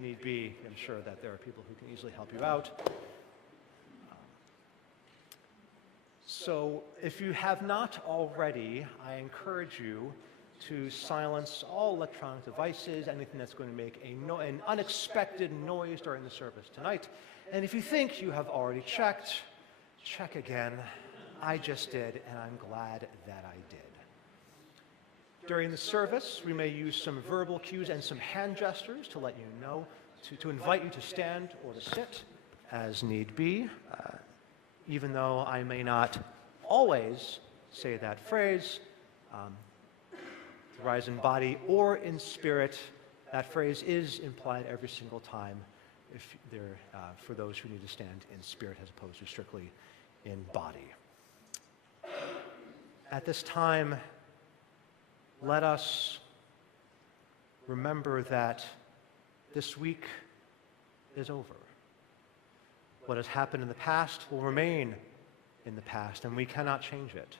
need be, I'm sure that there are people who can easily help you out. So if you have not already, I encourage you to silence all electronic devices, anything that's going to make an unexpected noise during the service tonight. And if you think you have already checked, check again. I just did, and I'm glad that I did. During the service, we may use some verbal cues and some hand gestures to let you know, to invite you to stand or to sit as need be. Even though I may not always say that phrase, rise in body or in spirit, that phrase is implied every single time for those who need to stand in spirit as opposed to strictly in body. At this time, let us remember that this week is over. What has happened in the past will remain in the past, and we cannot change it.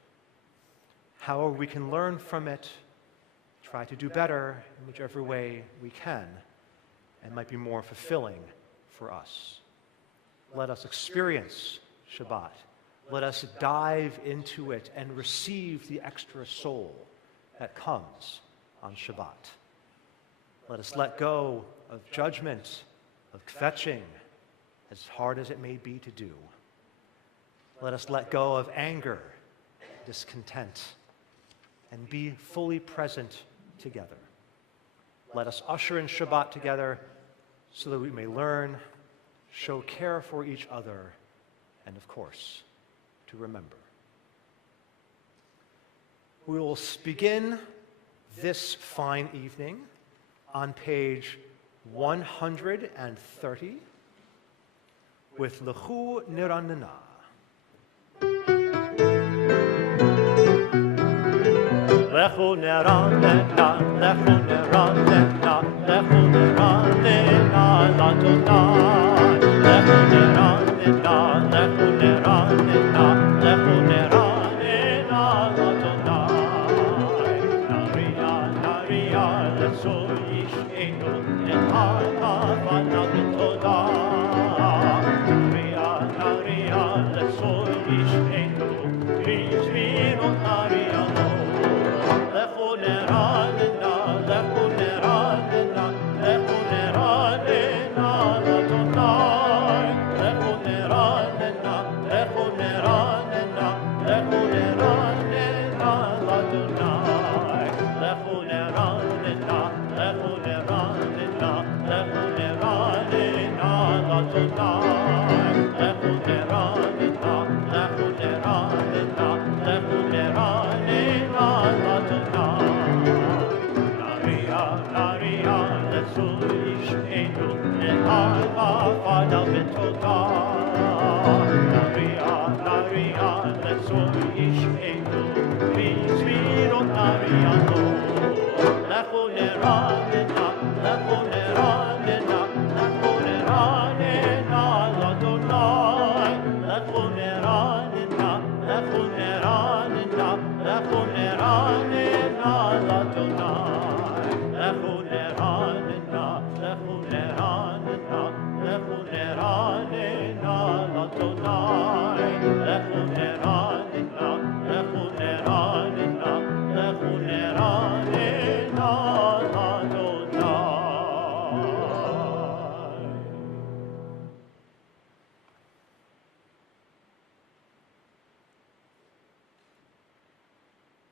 However, we can learn from it, try to do better in whichever way we can, and might be more fulfilling for us. Let us experience Shabbat. Let us dive into it and receive the extra soul that comes on Shabbat. Let us let go of judgment, of kvetching, as hard as it may be to do. Let us let go of anger, discontent, and be fully present together. Let us usher in Shabbat together so that we may learn, show care for each other, and of course, to remember. We will begin this fine evening on page 130 with Lechu Niranana. Lechu Niranana, Lechu Niranana, Lechu Niranana, Ladonai. Lechu Niranana, Lechu Niranana, Lechu Niranana, Ladonai. Naria, Naria, Leso Yishenu, Nehana, Vana B'todah.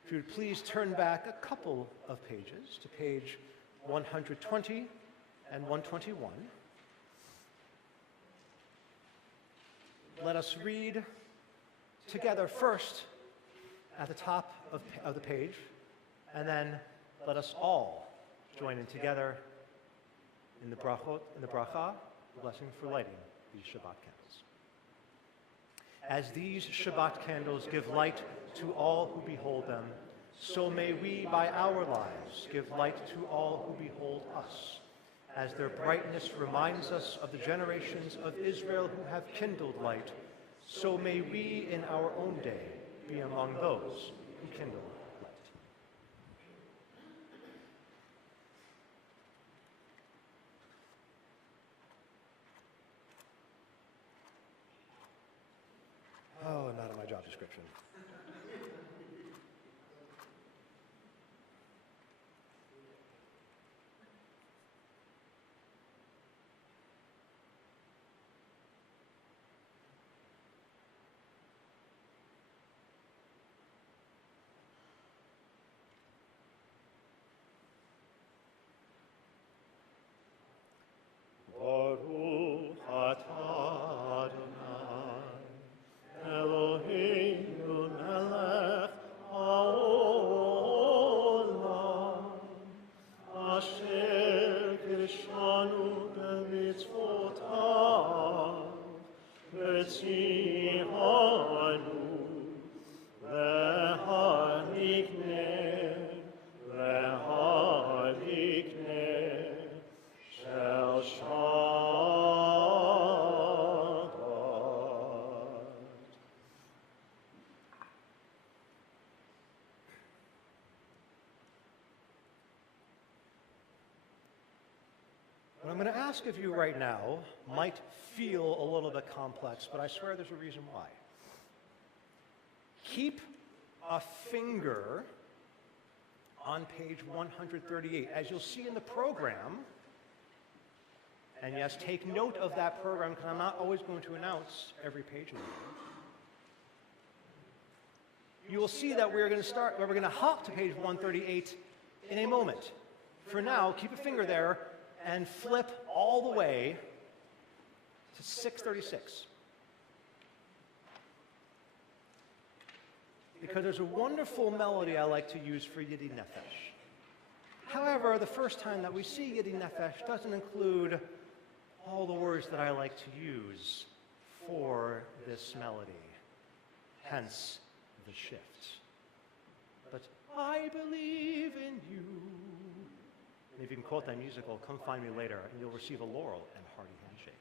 If you would please turn back a couple of pages to page 120 and 121. Let us read together first at the top of the page, and then let us all join in together in the bracha, the blessing for lighting these Shabbat candles. As these Shabbat candles give light to all who behold them, so may we by our lives give light to all who behold us, as their brightness reminds us of the generations of Israel who have kindled light, so may we in our own day be among those who kindle light. job description. Baruch atah Adonai, Eloheinu melech haolam, asher kishanu b'mitzvotav, v'tzihanu v'halikneh, shel Shabbat. What I'm going to ask of you right now might feel a little bit complex, but I swear there's a reason why. Keep a finger on page 138. As you'll see in the program, and yes, take note of that program because I'm not always going to announce every page number. You will see that we're going to hop to page 138 in a moment. For now, keep a finger there and flip all the way to 636. Because there's a wonderful melody I like to use for Yiddi Nefesh. However, the first time that we see Yiddi Nefesh doesn't include all the words that I like to use for this melody, hence the shift. But I believe in you. And if you can quote that musical, come find me later, and you'll receive a laurel and hearty handshake.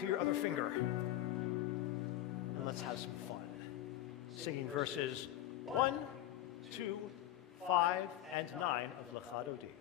To your other finger. And let's have some fun. Singing verses 1, 2, 5, and 9 of Lecha Dodi.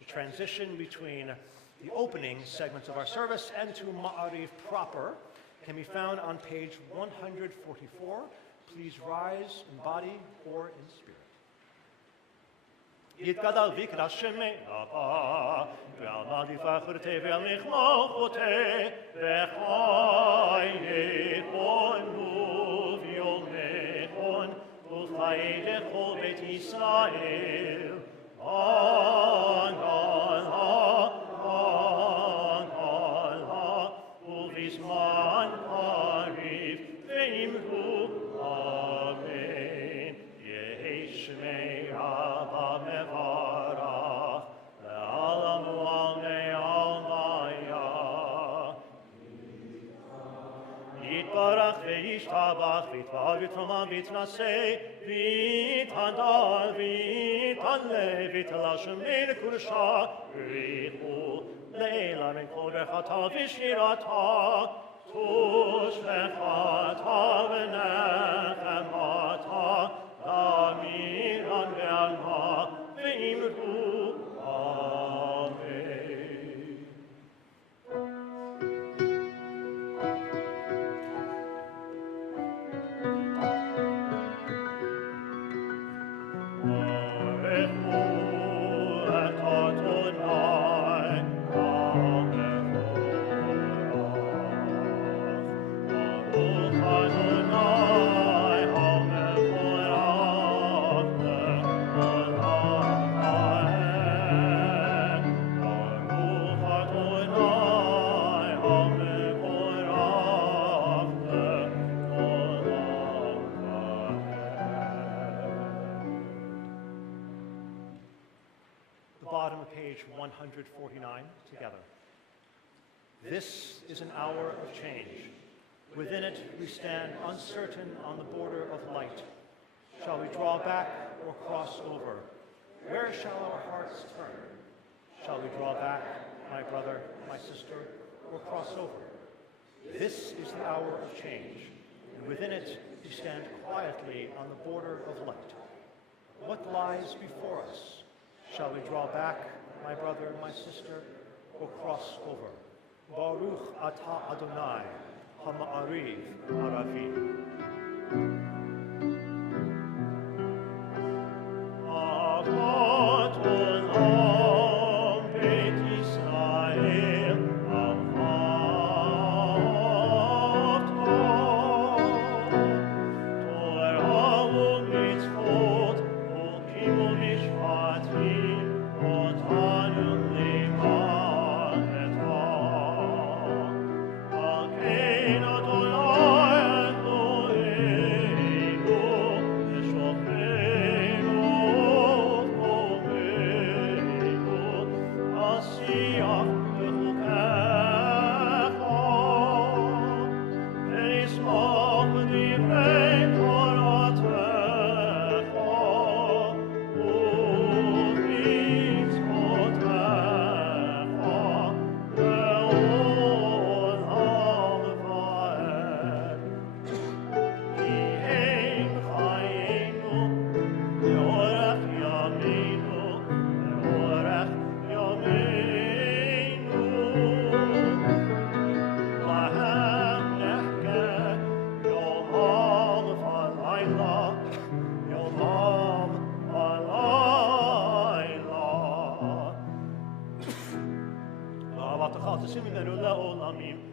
The transition between the opening segments of our service and to Ma'ariv proper can be found on page 144. Please rise in body or in spirit. יתגדל ויקרא שמי אבא, ועל מדי פחרתי ועל מכמחותי, וחי נכון וביום נכון, וחי לכל בית ישראל. ובזמן קריב ואמרו אמן. יהי שמי רבא מברך, לעלמו עלמי עלמיה. יתברך וישתבח, ויתברך ויתרומם ויתנשא, ויתהדר ויתעלה, ויתלשם מן קודשה, ריחו לילה מן כל ברכתה ושירתה, תושבחתה ונחמתה, לאמירן ועלמה, ואמרו אמן. Amen. 149 together. This is an hour of change. Within it, we stand uncertain on the border of light. Shall we draw back or cross over? Where shall our hearts turn? Shall we draw back, my brother, my sister, or cross over? This is the hour of change, and within it, we stand quietly on the border of light. What lies before us? Shall we draw back, my brother, my sister, or cross over? Baruch atah Adonai, hama'ariv haravi.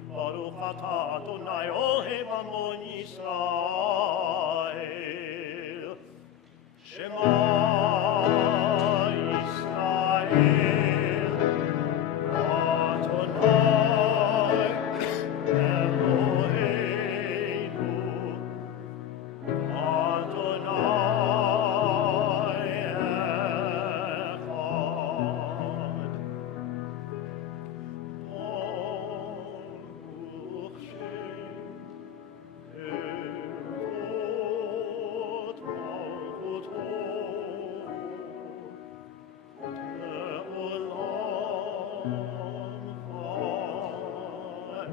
Baruch atah Adonai Ohev Amon Yisrael. Shema Yisrael. Adonai Eloheinu. Adonai Echad.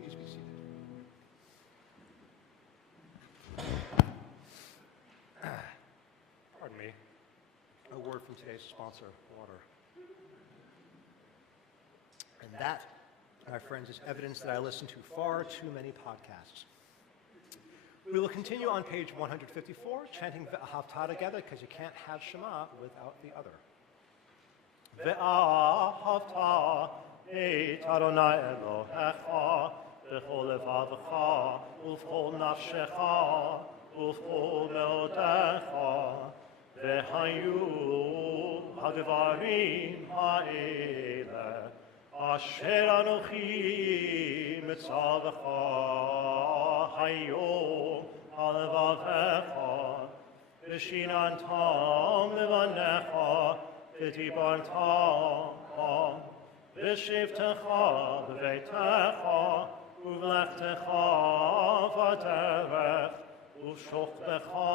Please be seated. Pardon me. A word from today's sponsor, water. And that, my friends, is evidence that I listen to far too many podcasts. We will continue on page 154, chanting Ve'ahavta together, because you can't have Shema without the other. Ve'ahavta et Adonai Elohecha b'chol levavecha u'v'chol nafshecha u'v'chol me'odecha ve'hayu ha'devarim ha'ele asher anochi mitzavecha hayom ha'levavecha v'shinantam levanecha v'dibartam v'shivtecha v'veitecha uv'lechtecha v'derech uv'shokbecha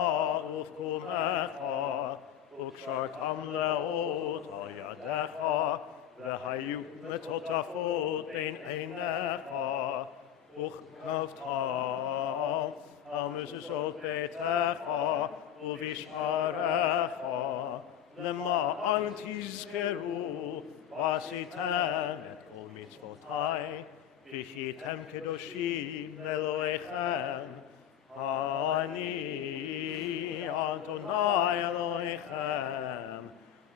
uv'kumecha uv'kshartam leot al yadecha v'hayu metotafot bein einecha uv'kavtam al mezuzot beitecha uv'ishparecha למען תזכרו ועשיתם את כל מצוותיי והייתם קדושים לאלוהיכם אני אדוני אלוהיכם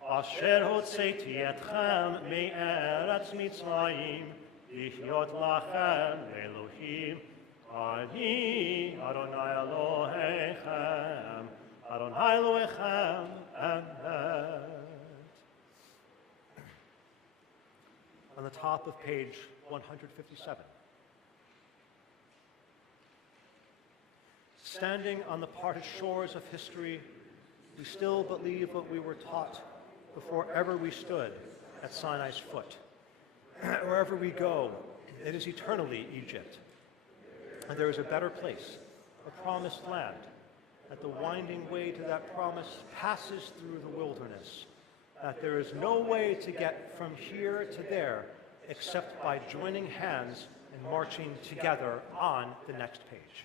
אשר הוצאתי אתכם מארץ מצרים להיות לכם אלוהים אני אדוני אלוהיכם Adonai Elohechem, Amen. On the top of page 157. Standing on the parted shores of history, We still believe what we were taught before ever we stood at Sinai's foot. Wherever we go, it is eternally Egypt. And there is a better place, a promised land, that the winding way to that promise passes through the wilderness, that there is no way to get from here to there except by joining hands and marching together on the next page.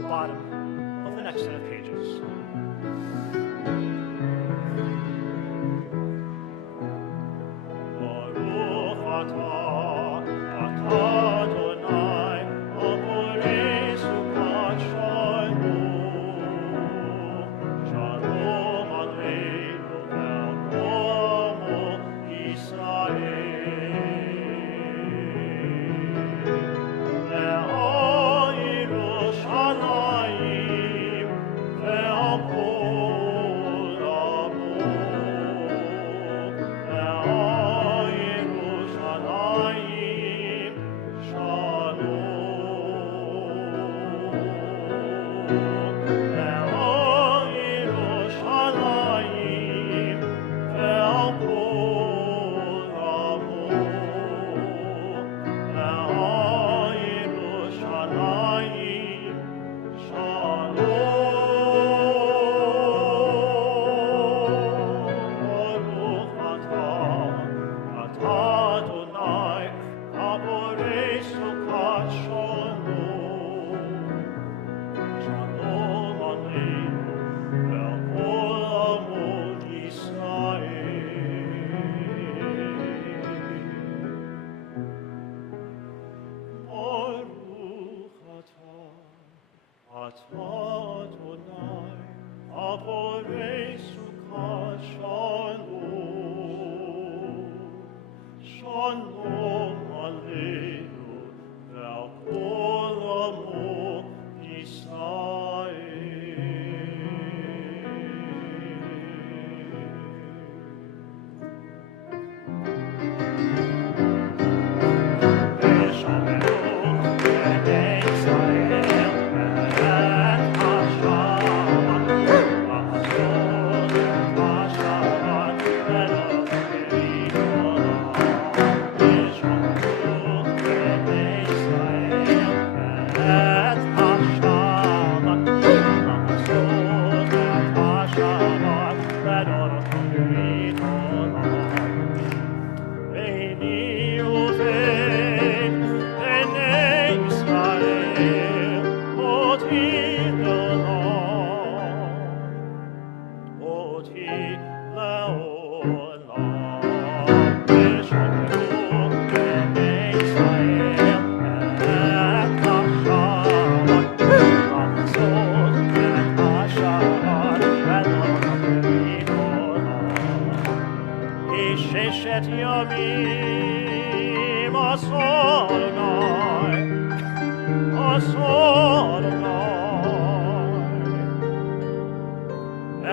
Bottom of the next set of pages.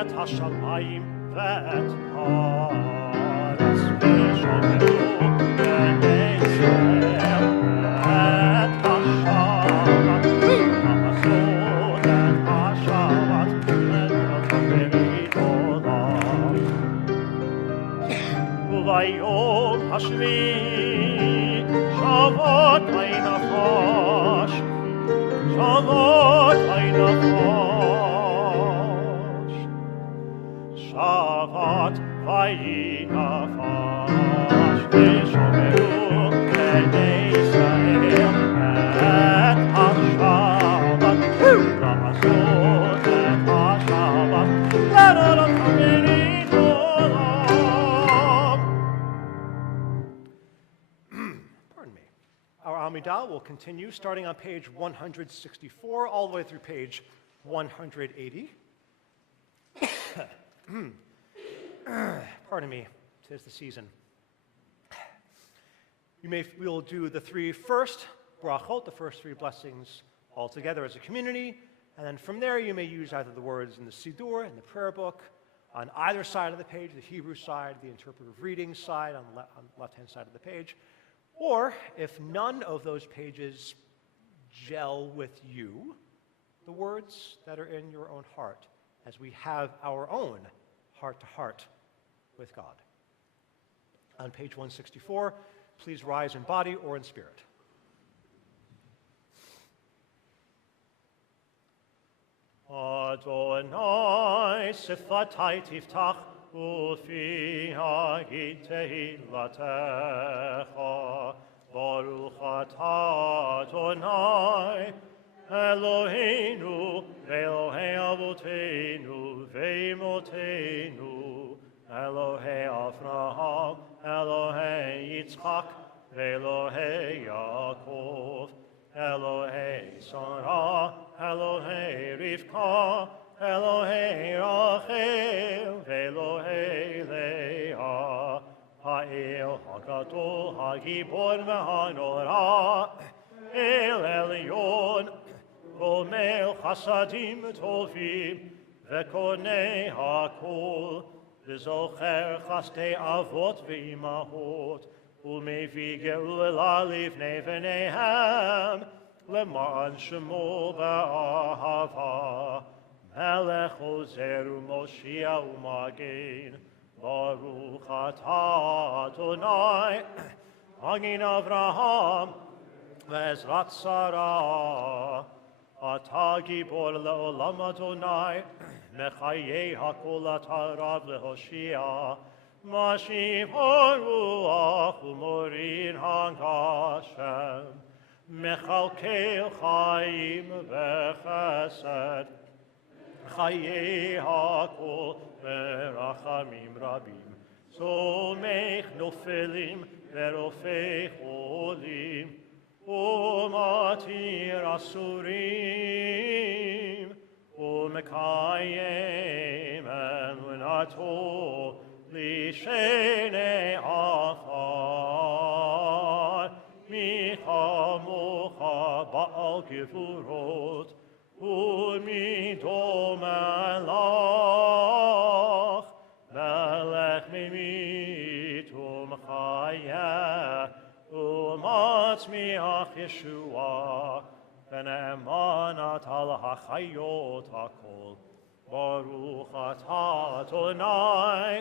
את השמיים ואת הארץ ושמיים Shvi, Shabbat Einachosh, Shabbat Einachosh, Shabbat Einachosh, V'shomeru Bnei Yisrael et HaShabbat, La'asot et HaShabbat, L'Adonai Chamerin Olam. Pardon me. Our Amidah will continue starting on page 164 all the way through page 180. Pardon me, 'tis the season. We'll do the three first brachot, the first three blessings, all together as a community, and then from there you may use either the words in the Siddur, in the prayer book, on either side of the page, the Hebrew side, the interpretive reading side, on the left-hand side of the page, or if none of those pages gel with you, the words that are in your own heart, as we have our own heart-to-heart with God. On page 164, please rise in body or in spirit. Adonai sifatai tiftach ufi hagid tehilatecha baruch atah Adonai Eloheinu Elohei Avotenu Ve'imotenu Elohei Avraham Elohei Yitzchak Elohei Yaakov Elohei Sarah Elohei Rivka Elohei Rachel Elohei Leah Ha'el HaGadol HaGibor VeHaNorah El Elyon Gomel Chasadim Tovim Vekonei HaKol V'zocher Chastei Avot V'imahot U'mevi Geula Livnei V'neihem Leman Shemo Ba'ahava Melech Ozer U'Moshia U'Magen Baruch Atah Adonai Magin Avraham Ve'ezrat Sarah Atah Gibor Le'olam Adonai Mechayei HaKol Atah Rav Lehoshia Mashiv HaRuach U'Morin HaGashem Mechalkel Chaim V'Chesed Chayei HaKol V'Rachamim Rabim Somech Nofelim V'Rofei Cholim U'Matir Asurim U'Mekayem Emunato Lishenei Afar Michamocha Ba'al Gevurot U'Midom Melach Melech Mimit U'Mchayeh U'Matzmiach Yeshua V'Ne'emanat Al HaChayot HaKol Baruch Atah Adonai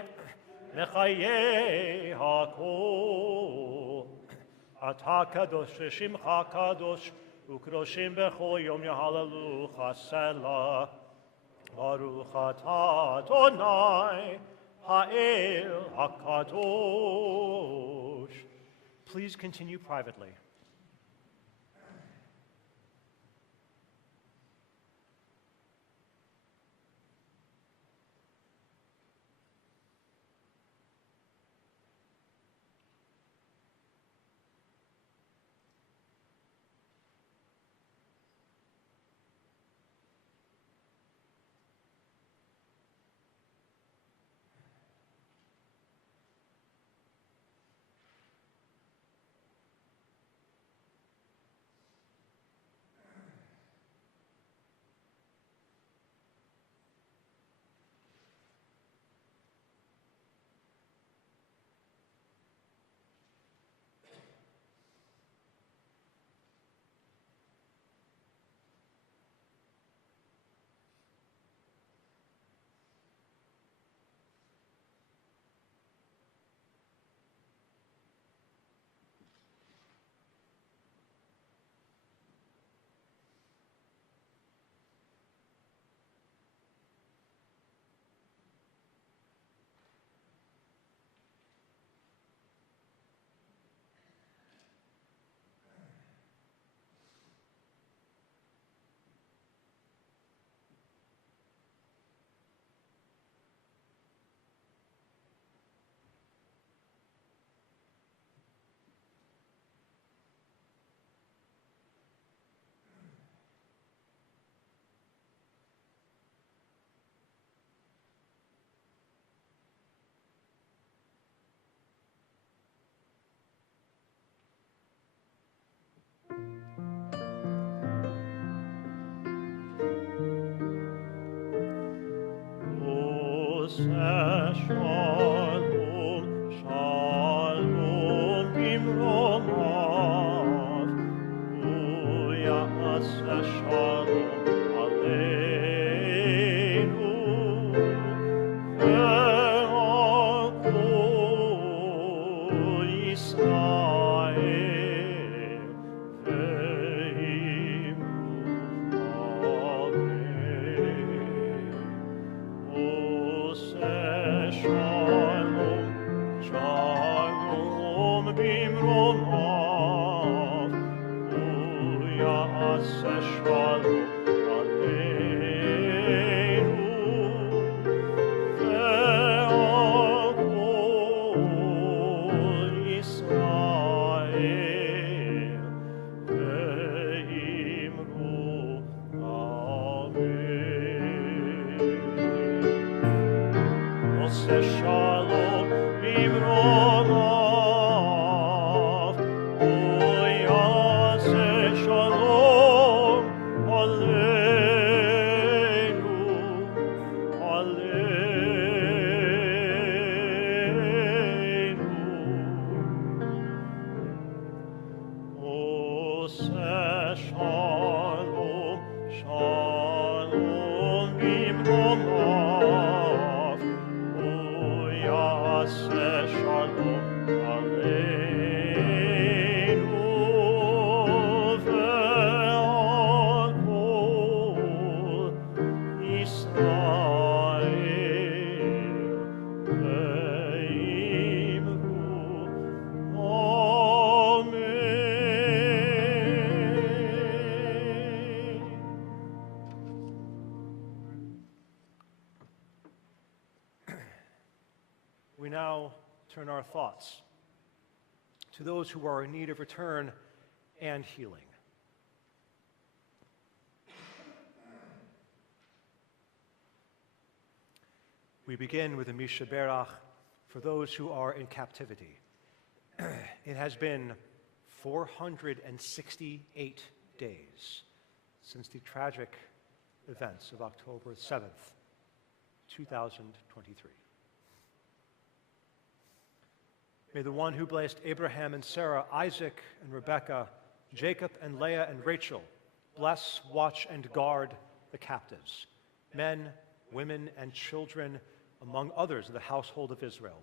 Mechayei HaKol Atah Kadosh Shimcha Kadosh Ukroshim B'chol Yom Yahalalucha Selah Baruch Atah Adonai Ha'el HaKadosh. Please continue privately. We now turn our thoughts to those who are in need of return and healing. We begin with the Misha Berach for those who are in captivity. It has been 468 days since the tragic events of October 7th, 2023. May the one who blessed Abraham and Sarah, Isaac and Rebekah, Jacob and Leah and Rachel, bless, watch, and guard the captives, men, women, and children, among others of the household of Israel,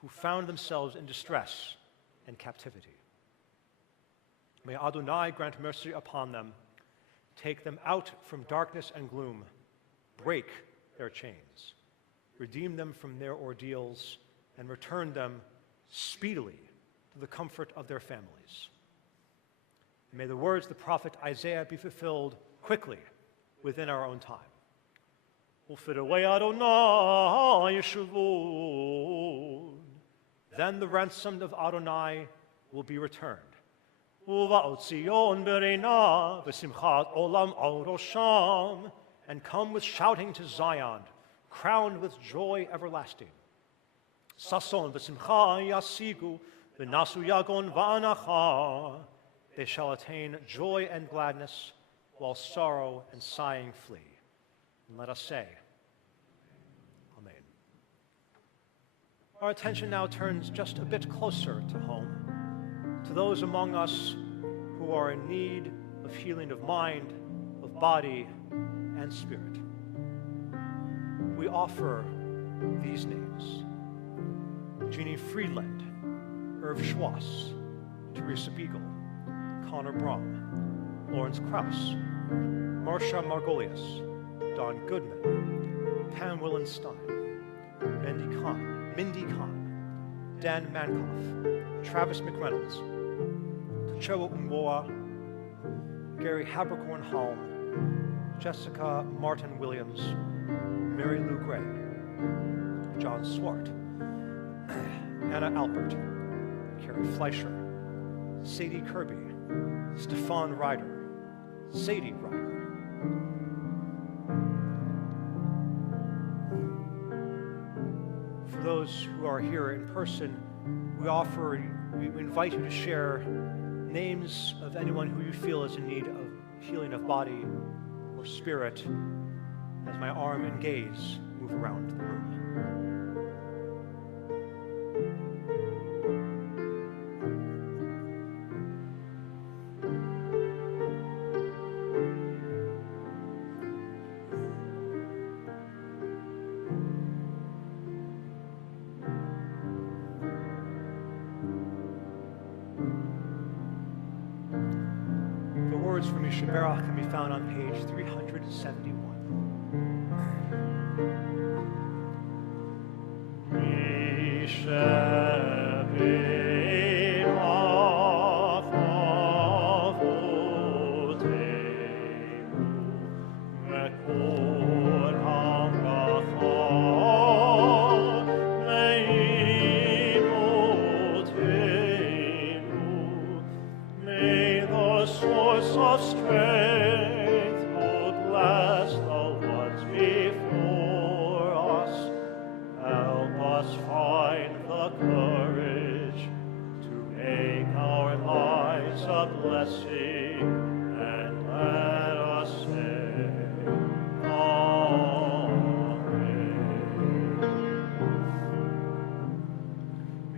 who found themselves in distress and captivity. May Adonai grant mercy upon them, take them out from darkness and gloom, break their chains, redeem them from their ordeals, and return them speedily to the comfort of their families. May the words of the prophet Isaiah be fulfilled quickly within our own time. Then the ransomed of Adonai will be returned. And come with shouting to Zion, crowned with joy everlasting. Sason v'simcha yasigu v'nasu yagon v'anacha. They shall attain joy and gladness, while sorrow and sighing flee. And let us say, Amen. Our attention now turns just a bit closer to home, to those among us who are in need of healing of mind, of body, and spirit. We offer these names: Jeannie Friedland, Irv Schwass, Teresa Beagle, Connor Brom, Lawrence Krauss, Marcia Margolius, Don Goodman, Pam Willenstein, Mindy Khan, Dan Mankoff, Travis McReynolds, Kachewa Umwoa, Gary Habercorn Halm, Jessica Martin Williams, Mary Lou Gray, John Swart, Anna Alpert, Carrie Fleischer, Sadie Kirby, Stefan Ryder, Sadie Ryder. For those who are here in person, we invite you to share names of anyone who you feel is in need of healing of body or spirit as my arm and gaze move around the room. The words from Yishaberach can be found on page 371. May the source of strength, who bless the ones before us, help us find the courage to make our lives a blessing, and let us say, Amen.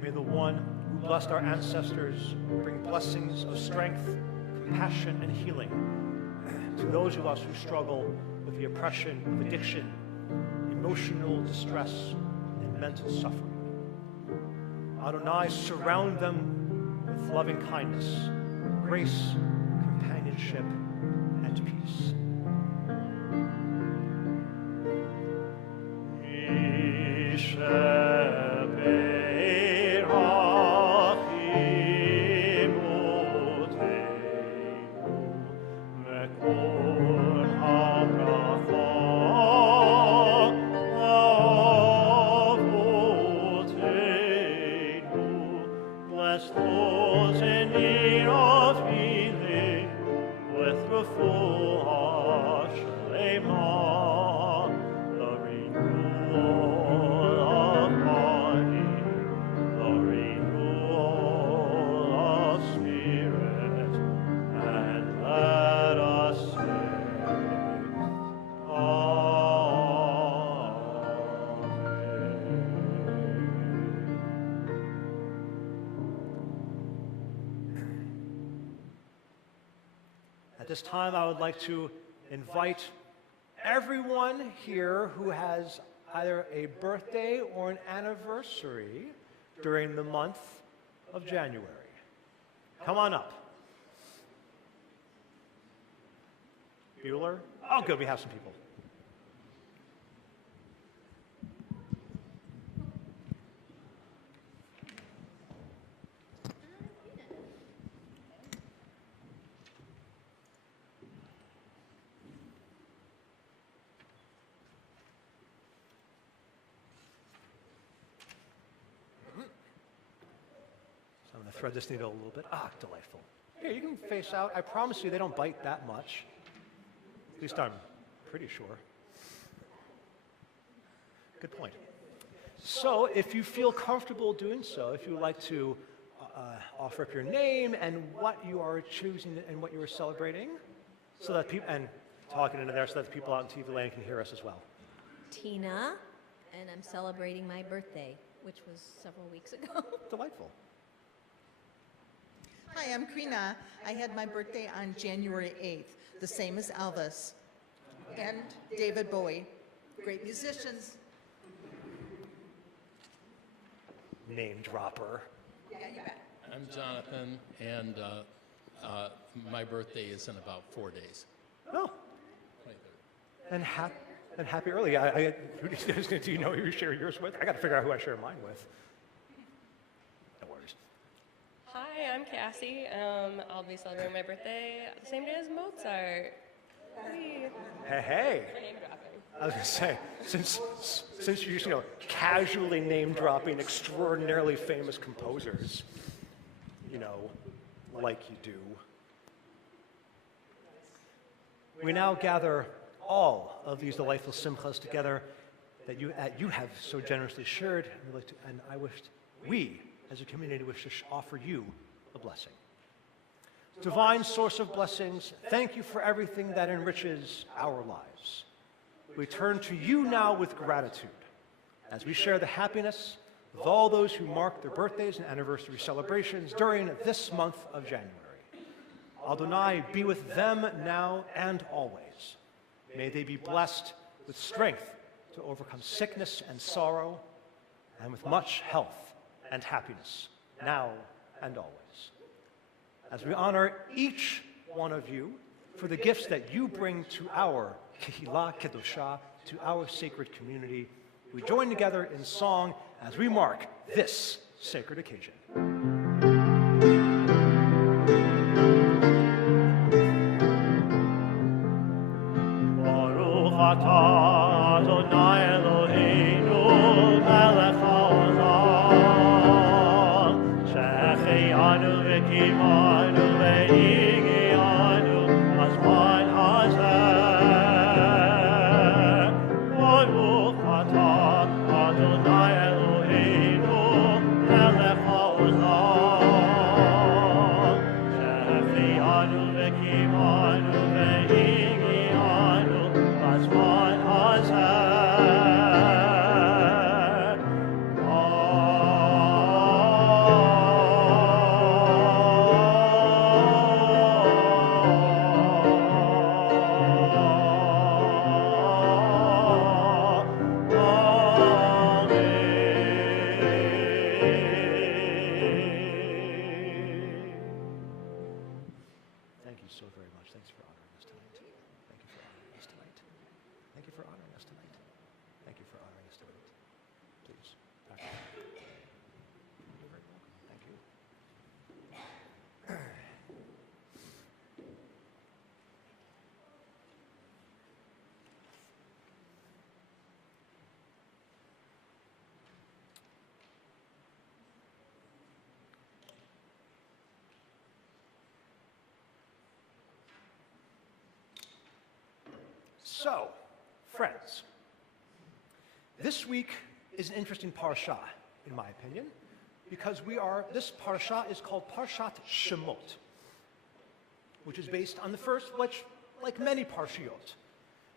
May the one who blessed our ancestors bring blessings of strength, compassion, and healing to those of us who struggle with the oppression of addiction, emotional distress, and mental suffering. Adonai, surround them with loving kindness, grace, companionship, and peace. Bless those in need of healing with the full Shalema, the renewal of body, the renewal of spirit, and let us say, At this time, I would like to invite everyone here who has either a birthday or an anniversary during the month of January. Come on up. Bueller? Oh, good, we have some people. I'm going to thread this needle a little bit. Ah, delightful. Here, you can face out. I promise you they don't bite that much. At least I'm pretty sure. Good point. So if you feel comfortable doing so, if you would like to offer up your name and what you are choosing and what you are celebrating, so that people, and talking into there so that the people out in TV land can hear us as well. Tina, and I'm celebrating my birthday, which was several weeks ago. Delightful. Hi, I'm Krina. I had my birthday on January 8th, the same as Elvis and David Bowie. Great musicians. Name dropper. Yeah, you bet. I'm Jonathan, and my birthday is in about 4 days. Oh, 23rd. and happy early. Do you know who you share yours with? I got to figure out who I share mine with. No worries. Hi, I'm Cassie. I'll be celebrating my birthday the same day as Mozart. Hey. Hey. For name dropping. I was going to say, since you're casually name dropping extraordinarily famous composers, like you do. We now gather all of these delightful simchas together that you have so generously shared, and we, as a community, wish to offer you a blessing. Divine source of blessings, thank you for everything that enriches our lives. We turn to you now with gratitude as we share the happiness with all those who mark their birthdays and anniversary celebrations during this month of January. Adonai be with them now and always. May they be blessed with strength to overcome sickness and sorrow, and with much health and happiness now and always. As we honor each one of you for the gifts that you bring to our Kehillah Kedoshah, to our sacred community, we join together in song as we mark this sacred occasion. Baruch atah Adonai Eloheinu melech haolam, shecheanu v'kivanu v'higianu b'zman hazeh. Baruch atah Adonai Eloheinu melech haolam, shecheanu v'kivanu v'higianu b'zman hazeh. Thank you so very much. Thanks for honoring us tonight. Thank you for honoring us tonight. Thank you for honoring us tonight. Thank you for honoring us tonight. Please, back to you. You're very welcome. Thank you. So, friends, this week is an interesting parsha, in my opinion, because this parsha is called Parshat Shemot, which is based on the first, which, like many parshiot,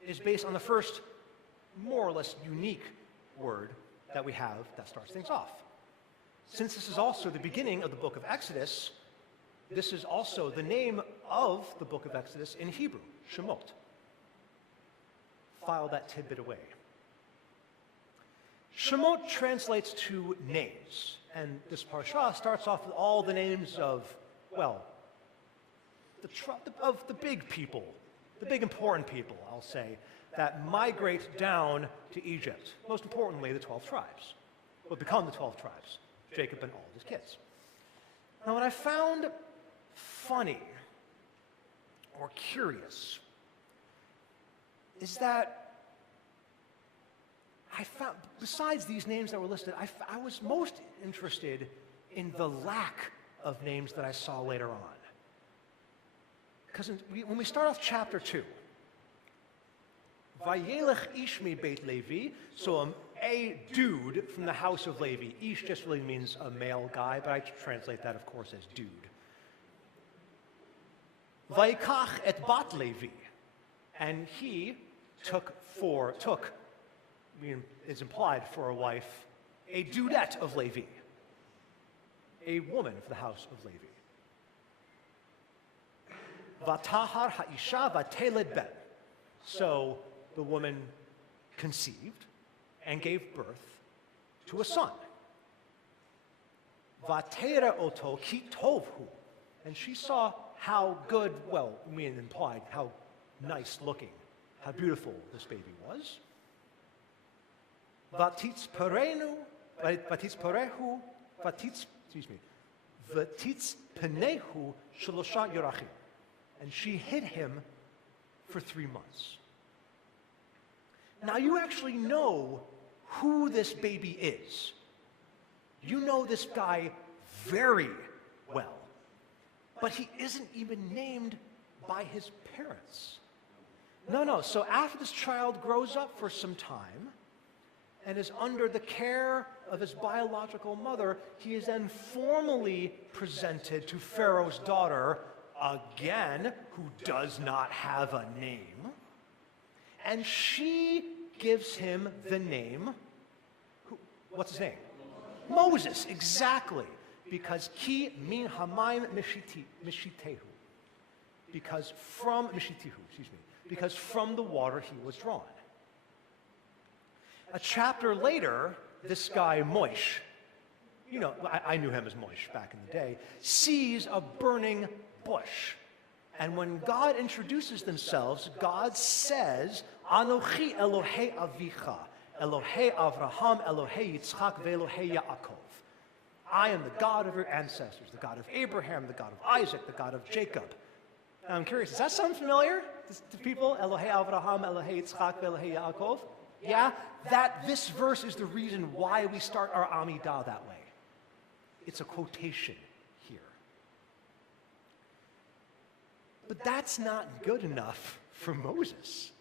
is based on the first more or less unique word that we have that starts things off. Since this is also the beginning of the book of Exodus, this is also the name of the book of Exodus in Hebrew, Shemot. File that tidbit away. Shemot translates to names, and this parsha starts off with all the names of, well, of the big people, the big important people, I'll say, that migrate down to Egypt. Most importantly, the 12 tribes, what become the 12 tribes, Jacob and all of his kids. Now, what I found funny or curious is that I found, besides these names that were listed, I was most interested in the lack of names that I saw later on. Because when we start off chapter 2, Vayelech ish mi beit Levi, so a dude from the house of Levi. Ish just really means a male guy, but I translate that, of course, as dude. Vayikach et bat Levi, and he took, is implied for a wife, a dudette of Levi, a woman of the house of Levi. Vatahar ha'isha vateled ben. So the woman conceived and gave birth to a son. Vatera oto ki tovhu. And she saw how good, well, implied how nice looking, how beautiful this baby was. Vatitz penehu shalosha yorachim. And she hid him for 3 months. Now you actually know who this baby is. You know this guy very well. But he isn't even named by his parents. No. So after this child grows up for some time and is under the care of his biological mother, he is then formally presented to Pharaoh's daughter, again, who does not have a name. And she gives him the name, What's his name? Moses, exactly. Because ki min hamayim mishitehu. Because from the water he was drawn. A chapter later, this guy Moish, you know, I knew him as Moish back in the day, sees a burning bush. And when God introduces themselves, God says, Anochi Elohei Avicha, Elohei Avraham, Elohei Yitzchak, Ve'Elohei Yaakov. I am the God of your ancestors, the God of Abraham, the God of Isaac, the God of Jacob. And I'm curious, does that sound familiar to people? Elohei Avraham, Elohei Yitzchak, Ve'Elohei Yaakov? Yeah? This verse is the reason why we start our Amidah that way. It's a quotation here. But that's not good enough for Moses.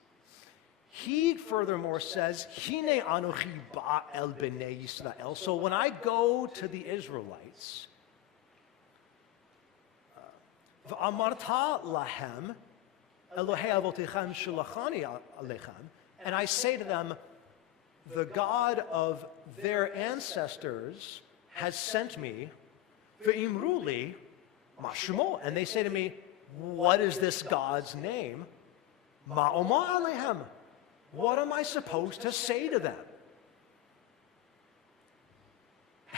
He furthermore says, Hine anochi ba el bnei Yisrael. So when I go to the Israelites, v'amarta lahem Elohei avotechem shelachani alechem, and I say to them, the God of their ancestors has sent me, ve'imru li ma shemo, and they say to me, what is this God's name? Ma'omar alehem. What am I supposed to say to them?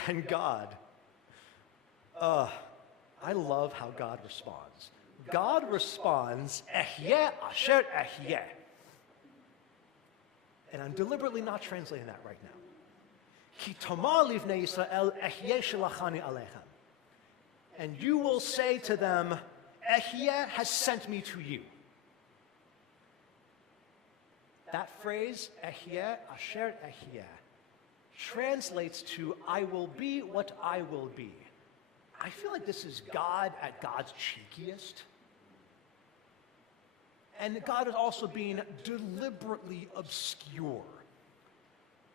And God, I love how God responds. God responds, Ehyeh asher ehyeh. And I'm deliberately not translating that right now. Ki tomar livnei Yisrael ehyeh shelachani alechem. And you will say to them, Ehyeh has sent me to you. That phrase, Ehyeh asher ehyeh, translates to, I will be what I will be. I feel like this is God at God's cheekiest. And God is also being deliberately obscure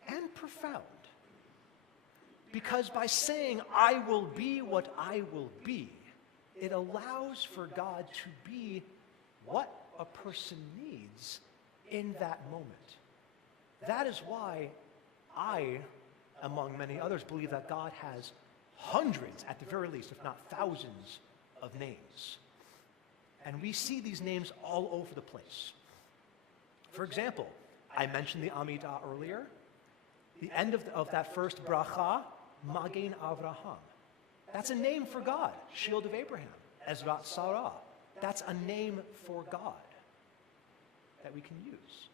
and profound. Because by saying, I will be what I will be, it allows for God to be what a person needs in that moment. That is why I, among many others, believe that God has hundreds, at the very least, if not thousands, of names. And we see these names all over the place. For example, I mentioned the Amidah earlier. The end of that first bracha, Magen Avraham. That's a name for God, Shield of Abraham, Ezrat Sarah. That's a name for God that we can use.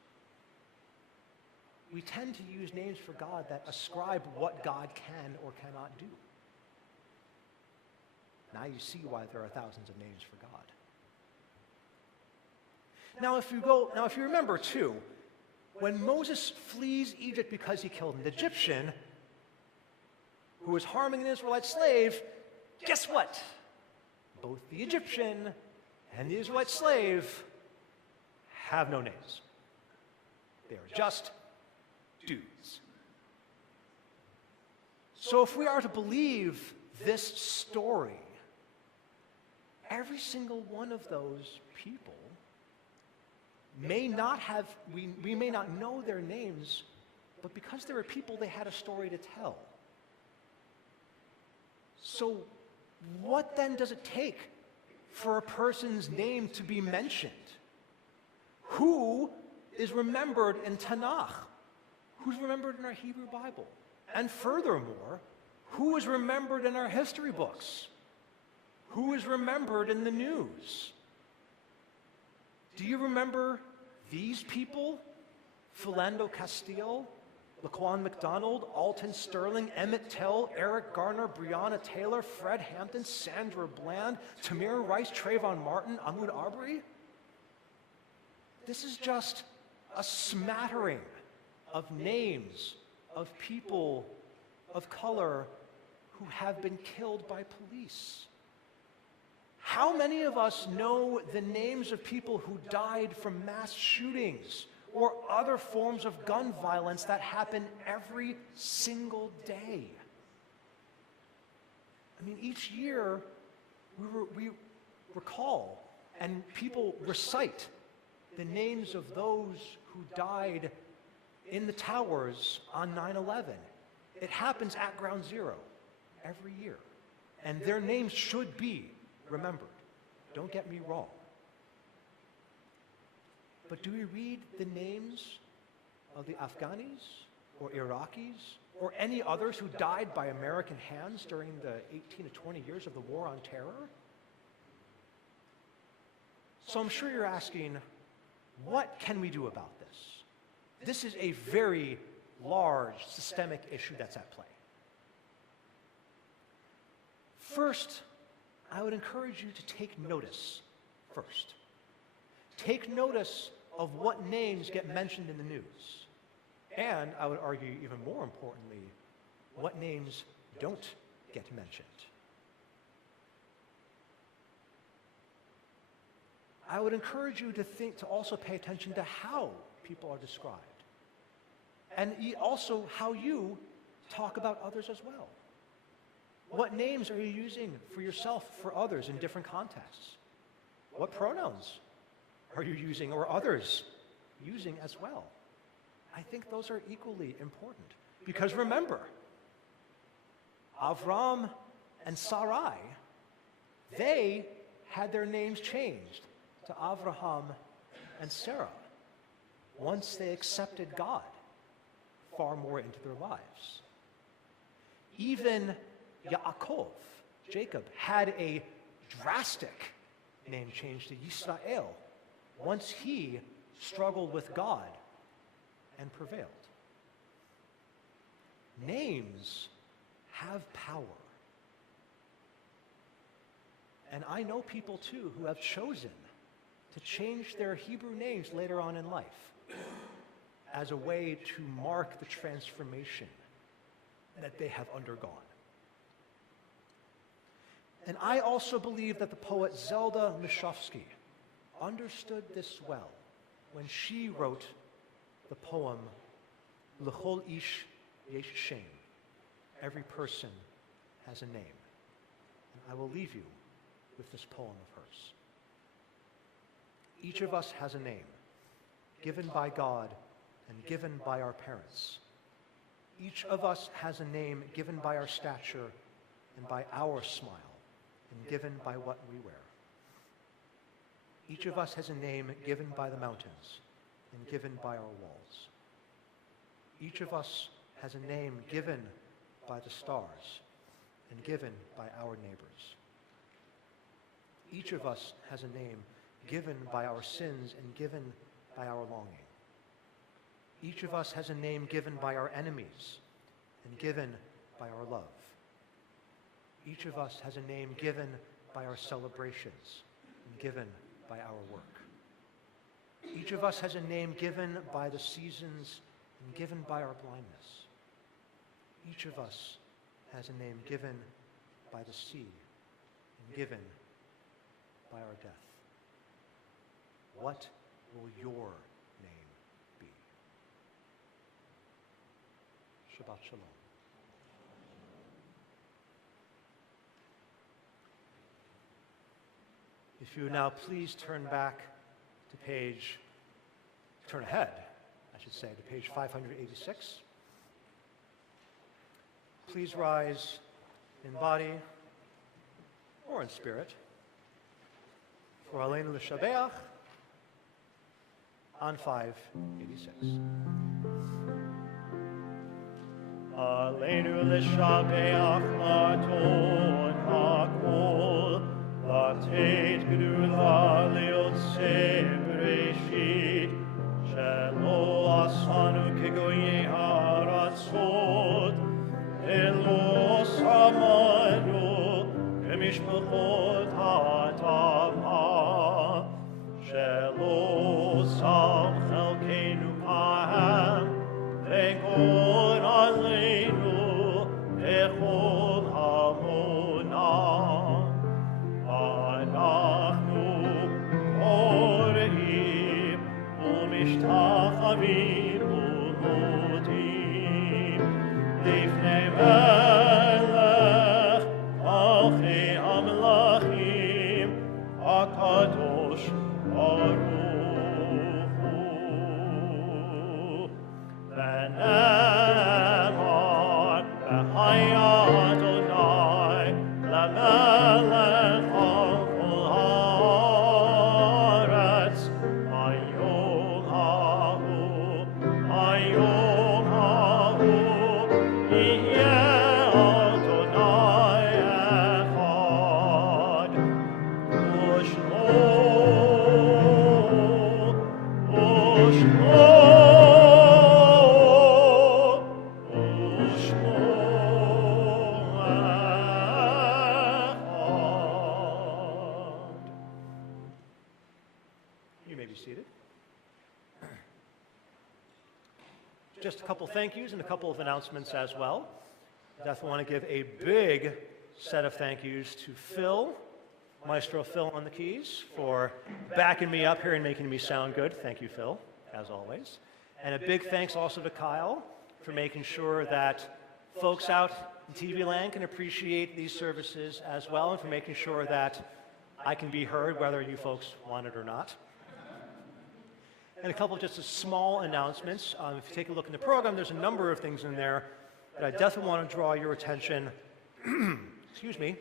We tend to use names for God that ascribe what God can or cannot do. Now you see why there are thousands of names for God. Now if you remember too, when Moses flees Egypt because he killed an Egyptian who was harming an Israelite slave, guess what? Both the Egyptian and the Israelite slave have no names. They are just dudes. So if we are to believe this story, every single one of those people may not have, we may not know their names, but because they were people, they had a story to tell. So what then does it take for a person's name to be mentioned? Who is remembered in Tanakh? Who's remembered in our Hebrew Bible? And furthermore, who is remembered in our history books? Who is remembered in the news? Do you remember these people? Philando Castile, Laquan McDonald, Alton Sterling, Emmett Till, Eric Garner, Breonna Taylor, Fred Hampton, Sandra Bland, Tamir Rice, Trayvon Martin, Ahmaud Arbery? This is just a smattering of names of people of color who have been killed by police. How many of us know the names of people who died from mass shootings or other forms of gun violence that happen every single day? I mean, each year we recall and people recite the names of those who died in the towers on 9/11. It happens at ground zero every year. And their names should be remembered. Don't get me wrong. But do we read the names of the Afghanis or Iraqis or any others who died by American hands during the 18 to 20 years of the War on Terror? So I'm sure you're asking, what can we do about this? This is a very large systemic issue that's at play. First, I would encourage you to take notice first. Take notice of what names get mentioned in the news. And I would argue, even more importantly, what names don't get mentioned. I would encourage you to also pay attention to how people are described. And also how you talk about others as well. What names are you using for yourself, for others in different contexts? What pronouns are you using or others using as well? I think those are equally important. Because remember, Avram and Sarai, they had their names changed to Avraham and Sarah once they accepted God far more into their lives. Even Yaakov, Jacob, had a drastic name change to Yisrael once he struggled with God and prevailed. Names have power. And I know people too who have chosen to change their Hebrew names later on in life as a way to mark the transformation that they have undergone. And I also believe that the poet Zelda Mishovsky understood this well when she wrote the poem L'chol ish yesh shem. Every person has a name. And I will leave you with this poem of hers. Each of us has a name, given by God and given by our parents. Each of us has a name given by our stature and by our smile, and given by what we wear. Each of us has a name given by the mountains and given by our walls. Each of us has a name given by the stars and given by our neighbors. Each of us has a name given by our sins and given by our longing. Each of us has a name given by our enemies and given by our love. Each of us has a name given by our celebrations and given by our work. Each of us has a name given by the seasons and given by our blindness. Each of us has a name given by the sea and given by our death. What will your name be? Shabbat Shalom. If you now please turn back to turn ahead, I should say, to page 586. Please rise in body or in spirit for Aleinu L'Shabeach on 586. Aleinu L'Shabeach Maton HaKol Lateit Gedula Leotzei Bereshit Shelo Asanu Kegoyei Haratzot Elo Samanu Kemishpachot Ha'adam Ha Shelo Sam Chelkeinu Pahem Ve'gon Aleinu Echol Hamonah משתחווים ומודים לפני מלך מלכי המלכים הקדוש ברוך הוא ונאמר be seated. Just a couple thank yous and a couple of announcements as well. I definitely want to give a big set of thank yous to Phil, Maestro Phil on the keys, for backing me up here and making me sound good. Thank you, Phil, as always. And a big thanks also to Kyle for making sure that folks out in TV land can appreciate these services as well, and for making sure that I can be heard whether you folks want it or not. And a couple of just small announcements. If you take a look in the program, there's a number of things in there that I definitely want to draw your attention, excuse me,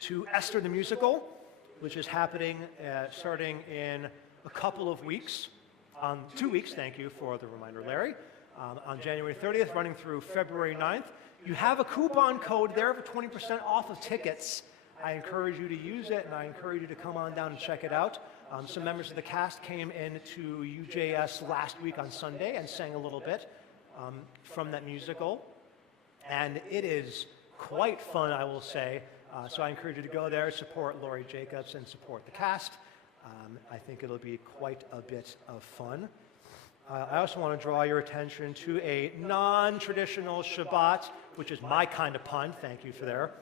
to Esther the Musical, which is happening starting in a couple of weeks, 2 weeks, thank you for the reminder, Larry, on January 30th, running through February 9th. You have a coupon code there for 20% off of tickets. I encourage you to use it, and I encourage you to come on down and check it out. Some members of the cast came into UJS last week on Sunday and sang a little bit from that musical, and it is quite fun, I will say. So I encourage you to go there, support Laurie Jacobs, and support the cast. I think it'll be quite a bit of fun. I also want to draw your attention to a non-traditional Shabbat, which is my kind of pun. Thank you for there.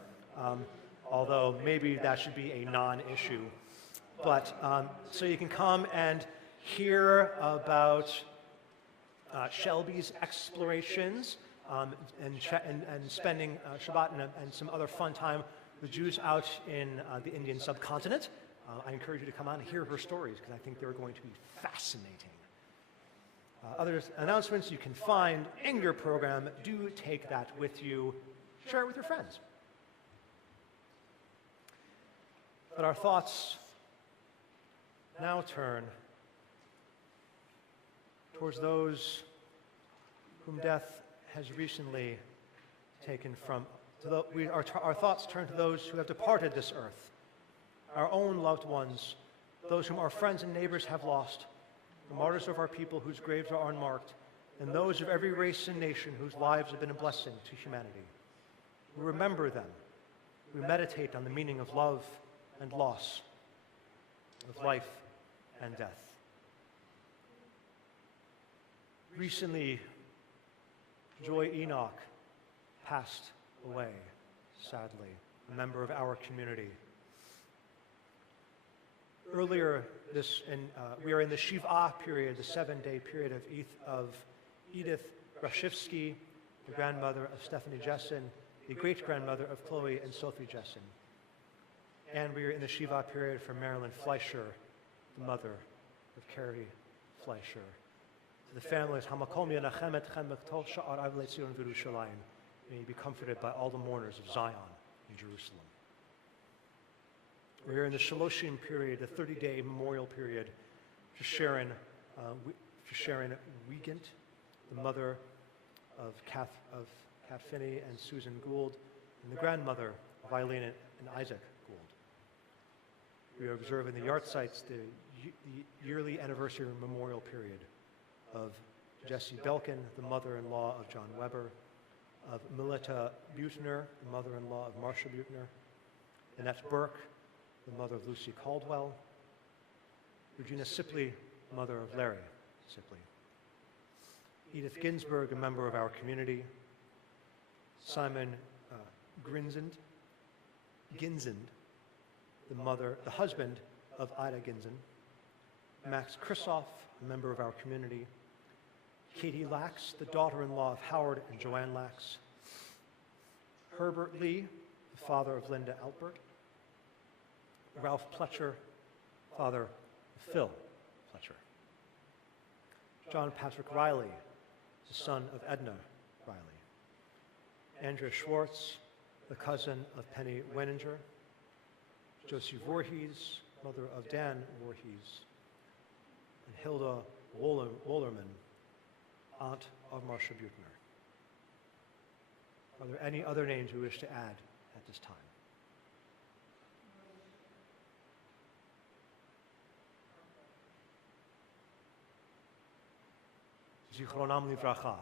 Although maybe that should be a non-issue. But so you can come and hear about Shelby's explorations and spending Shabbat and some other fun time with Jews out in the Indian subcontinent. I encourage you to come on and hear her stories because I think they're going to be fascinating. Other announcements you can find in your program. Do take that with you. Share it with your friends. But our thoughts now turn towards those whom death has recently taken from. Our thoughts turn to those who have departed this earth, our own loved ones, those whom our friends and neighbors have lost, the martyrs of our people whose graves are unmarked, and those of every race and nation whose lives have been a blessing to humanity. We remember them. We meditate on the meaning of love and loss, of life and death. Recently, Joy Enoch passed away, sadly, a member of our community. Earlier, we are in the Shiva period, the 7-day period of Edith Rashivsky, the grandmother of Stephanie Jessen, the great-grandmother of Chloe and Sophie Jessen. And we are in the Shiva period for Marilyn Fleischer, the mother of Carrie Fleischer. To the families, may you be comforted by all the mourners of Zion in Jerusalem. We are in the Shaloshim period, the 30-day memorial period for Sharon Wiegand, the mother of Kath Finney and Susan Gould, and the grandmother of Eileen and Isaac Gould. We are observing the Yartzites, the yearly anniversary memorial period of Jessie Belkin, the mother-in-law of John Weber, of Melita Butner, the mother-in-law of Marcia Butner, Annette Burke, the mother of Lucy Caldwell, Regina Sipley, mother of Larry Sipley, Edith Ginsburg, a member of our community, Simon Ginzend, the husband of Ida Ginzend, Max Krisoff, a member of our community, Katie Lax, the daughter-in-law of Howard and Joanne Lax, Herbert Lee, the father of Linda Albert, Ralph Pletcher, father of Phil Pletcher, John Patrick Riley, the son of Edna Riley, Andrea Schwartz, the cousin of Penny Weninger, Josie Voorhees, mother of Dan Voorhees, and Hilda Wollerman, aunt of Marcia Butner. Are there any other names we wish to add at this time? Zichronam livracha.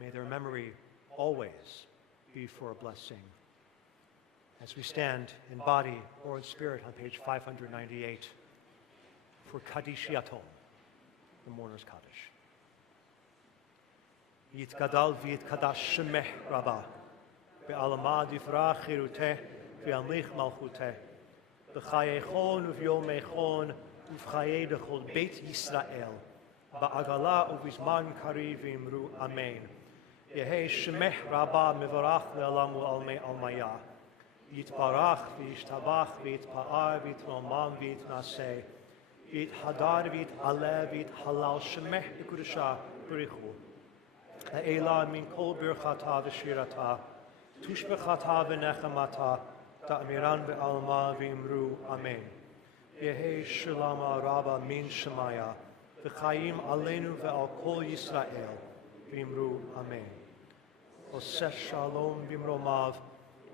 May their memory always be for a blessing. As we stand in body or in spirit on page 598. for Kaddish Yatom, the mourner's Kaddish. Yitgadal v'yitkadash shemech Rabbah, be'alama difra chiruteh, v'yamlich malchuteh, b'chayechon uv'yomechon, uv'chaye dechol Beit Yisrael, ba'agala uv'izman kari v'imru Amen. Yehei shemech Rabbah mevorach le'alam u'almei almayah. Yitbarach v'yishtabach v'yitpa'ar v'yitnomam v'yitnaseh, v'yithadar v'yit'aleh v'yithalal shemech b'kudusha b'richu. Ha'ela min kol birchata v'shirata, tushbechata v'nechamata, ta'amiran be'alma v'imru Amen. Yehei shalama rabba min shemaya, v'chayim aleinu ve'al kol Yisrael, v'imru Amen. Oseh shalom b'imromav,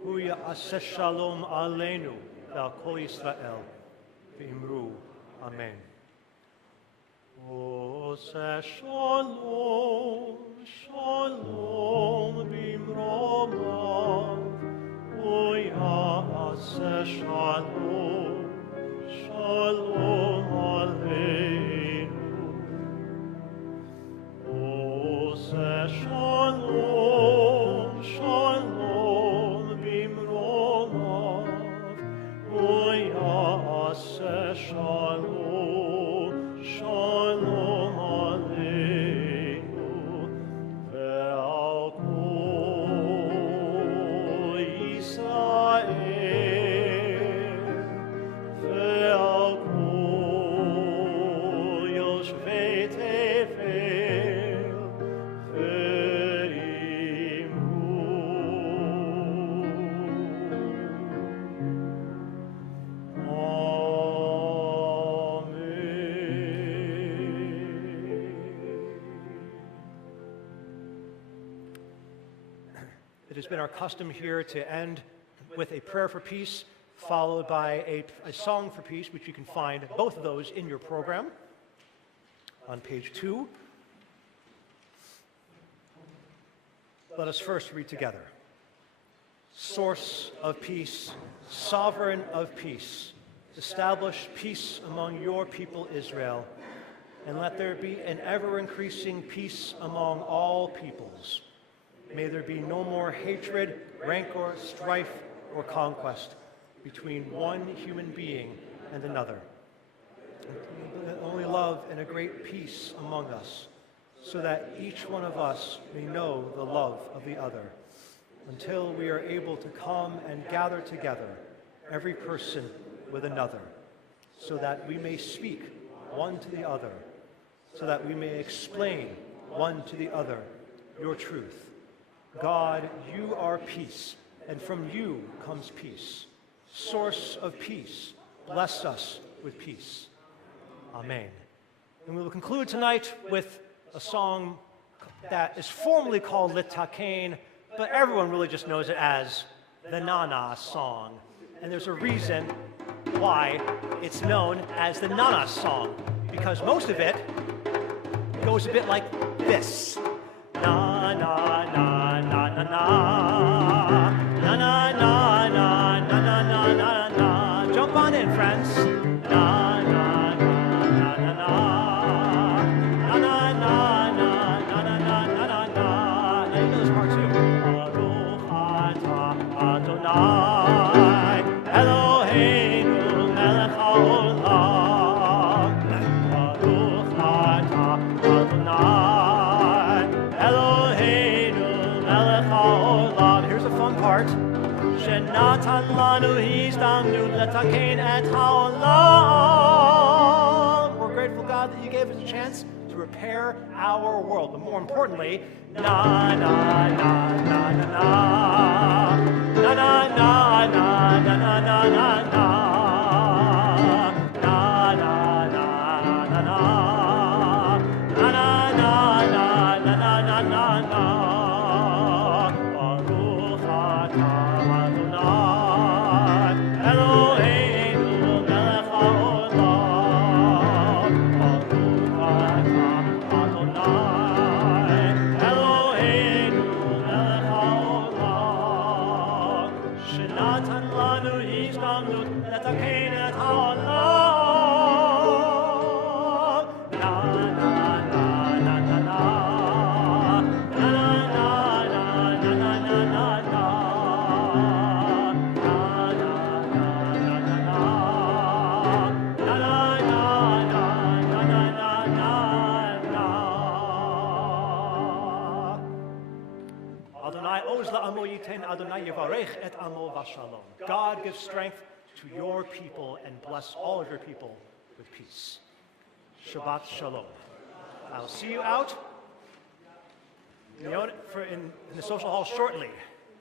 Huya aseh shalom aleinu ve'al kol Yisrael, v'imru Amen. Oseh shalom, shalom b'imromav, Huya aseh shalom, shalom aleinu. Oseh shalom, shalom b'imromav, Huya aseh shalom, shalom aleinu, ve'al kol Yisrael, ve'al kol yoshvei tevel, It has been our custom here to end with a prayer for peace, followed by a song for peace, which you can find both of those in your program on page 2. Let us first read together. Source of peace, sovereign of peace, establish peace among your people Israel, and let there be an ever-increasing peace among all peoples. May there be no more hatred, rancor, strife, or conquest between one human being and another. Only love and a great peace among us, so that each one of us may know the love of the other, until we are able to come and gather together, every person with another, so that we may speak one to the other, so that we may explain one to the other your truth. God, you are peace, and from you comes peace. Source of peace, bless us with peace. Amen. And we will conclude tonight with a song that is formally called Litakain, but everyone really just knows it as the Nana song. And there's a reason why it's known as the Nana song, because most of it goes a bit like this. Na na na na na na na na na na na na na na. Jump on in, friends. Na na na na na na na na na na na na na na. And you know this part too. Baruch atah Adonai Eloheinu melech haolam. Baruch atah Adonai Eloheinu melech haolam. Here's the fun part. Shenatan lanu hizdamnu letakein et haolam. We're grateful, God, that you gave us a chance to repair our world. But more importantly, na na na na na na na na na na na na na na. Adonai oz la'amo yiten, Adonai yivarech et amo v'shalom. God gives strength to your people and bless all of your people with peace. Shabbat shalom. I'll see you out in the social hall shortly.